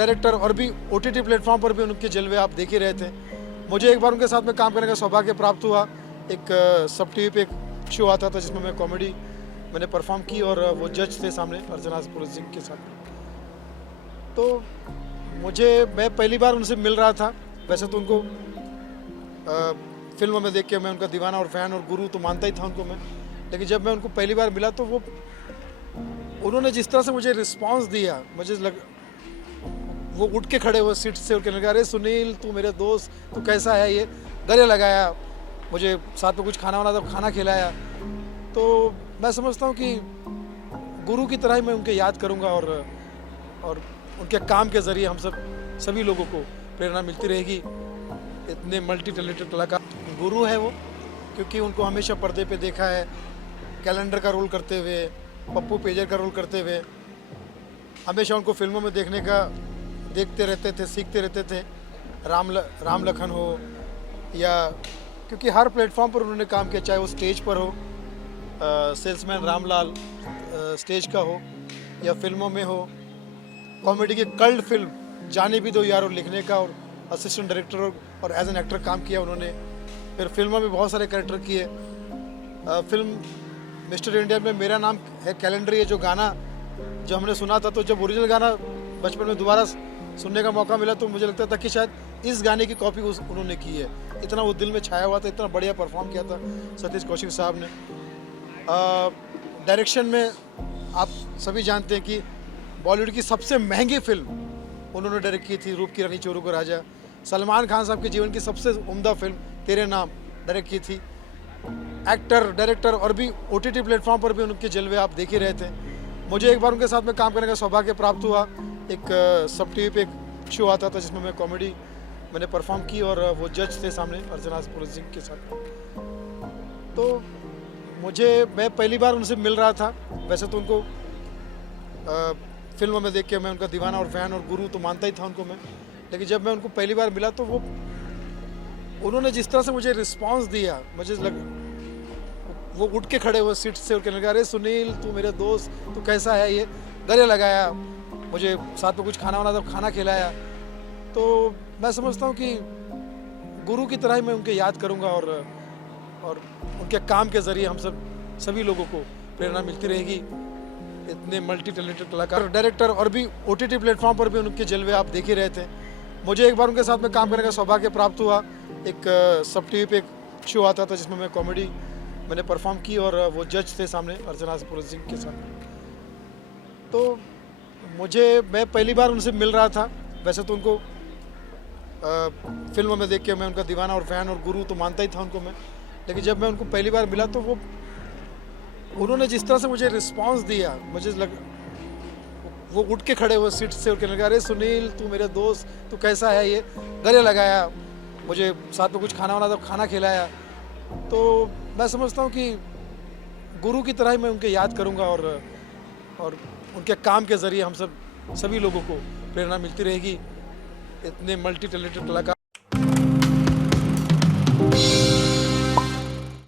Director और भी OTT platform पर भी उनके जलवे आप देख ही रहे थे। मुझे एक बार उनके साथ में काम करने का सौभाग्य प्राप्त हुआ। एक सब टीवी पे एक शो आता था जिसमें मैं कॉमेडी मैंने परफॉर्म की और वो जज थे सामने अर्चना सिंह के साथ। तो मैं पहली बार उनसे मिल रहा था। वैसे तो उनको फिल्मों में देख के मैं उनका दीवाना और फ़ैन और गुरु तो मानता ही था उनको मैं, लेकिन जब मैं उनको पहली बार मिला तो उन्होंने जिस तरह से मुझे रिस्पांस दिया, वो उठ के खड़े हुए सीट से, उनके लगा अरे सुनील तू मेरे दोस्त, तू कैसा है, ये गले लगाया, मुझे साथ में कुछ खाना वाना था, खाना खिलाया। तो मैं समझता हूँ कि गुरु की तरह ही मैं उनके याद करूँगा और उनके काम के ज़रिए हम सभी लोगों को प्रेरणा मिलती रहेगी। इतने मल्टी टैलेंटेड कलाकार गुरु है वो, क्योंकि उनको हमेशा पर्दे पे देखा है कैलेंडर का रोल करते हुए, पप्पू पेजर का रोल करते हुए। हमेशा उनको फिल्मों में देखते रहते थे, सीखते रहते थे। राम लखन हो या क्योंकि हर प्लेटफॉर्म पर उन्होंने काम किया, चाहे वो स्टेज पर हो, सेल्समैन रामलाल स्टेज का हो या फिल्मों में हो, कॉमेडी की कल्ट फिल्म जाने भी दो यारो लिखने का और असिस्टेंट डायरेक्टर और एज एन एक्टर काम किया उन्होंने। फिर फिल्मों में बहुत सारे कैरेक्टर किए। फिल्म मिस्टर इंडिया में मेरा नाम है कैलेंडर, ये जो गाना जो हमने सुना था, तो जब ओरिजिनल गाना बचपन में दोबारा सुनने का मौका मिला तो मुझे लगता था कि शायद इस गाने की कॉपी उन्होंने की है। इतना वो दिल में छाया हुआ था, इतना बढ़िया परफॉर्म किया था सतीश कौशिक साहब ने। डायरेक्शन में आप सभी जानते हैं कि बॉलीवुड की सबसे महंगी फिल्म उन्होंने डायरेक्ट की थी, रूप की रानी चोरों का राजा। सलमान खान साहब के जीवन की सबसे उम्दा फिल्म तेरे नाम डायरेक्ट की थी। एक्टर, डायरेक्टर और भी OTT प्लेटफॉर्म पर भी उनके जलवे आप देख ही रहे थे। मुझे एक बार उनके साथ में काम करने का सौभाग्य प्राप्त हुआ। एक सब टीवी पे एक शो आता था जिसमें मैं कॉमेडी मैंने परफॉर्म की और वो जज थे सामने अर्चना सिंह के साथ। तो मैं पहली बार उनसे मिल रहा था। वैसे तो उनको फिल्मों में देख के मैं उनका दीवाना और फ़ैन और गुरु तो मानता ही था उनको मैं, लेकिन जब मैं उनको पहली बार मिला तो उन्होंने जिस तरह से मुझे रिस्पांस दिया, वो उठ के खड़े हुए सीट से, उनके लगा अरे सुनील तू मेरे दोस्त, तू कैसा है, ये गले लगाया, मुझे साथ में कुछ खाना वाना था, खाना खिलाया। तो मैं समझता हूँ कि गुरु की तरह ही मैं उनके याद करूँगा और उनके काम के ज़रिए हम सभी लोगों को प्रेरणा मिलती रहेगी। इतने मल्टी टैलेंटेड कलाकार, डायरेक्टर और भी OTT प्लेटफॉर्म पर भी उनके जलवे आप देख ही रहे थे। मुझे एक बार उनके साथ में काम करने का सौभाग्य प्राप्त हुआ। एक सब टीवी पे एक शो आता था जिसमें मैं कॉमेडी मैंने परफॉर्म की और वो जज थे सामने अर्चना सिंह के साथ। तो मैं पहली बार उनसे मिल रहा था। वैसे तो उनको फिल्मों में देख के मैं उनका दीवाना और फ़ैन और गुरु तो मानता ही था उनको मैं, लेकिन जब मैं उनको पहली बार मिला तो उन्होंने जिस तरह से मुझे रिस्पांस दिया, वो उठ के खड़े हुए सीट से, उनके लगा अरे सुनील तू मेरे दोस्त, तू कैसा है, ये गले लगाया, मुझे साथ में कुछ खाना वाना था, खाना खिलाया। तो मैं समझता हूँ कि गुरु की तरह ही मैं उनके याद करूँगा और उनके काम के ज़रिए हम सभी लोगों को प्रेरणा मिलती रहेगी। इतने मल्टी टैलेंटेड कलाकार।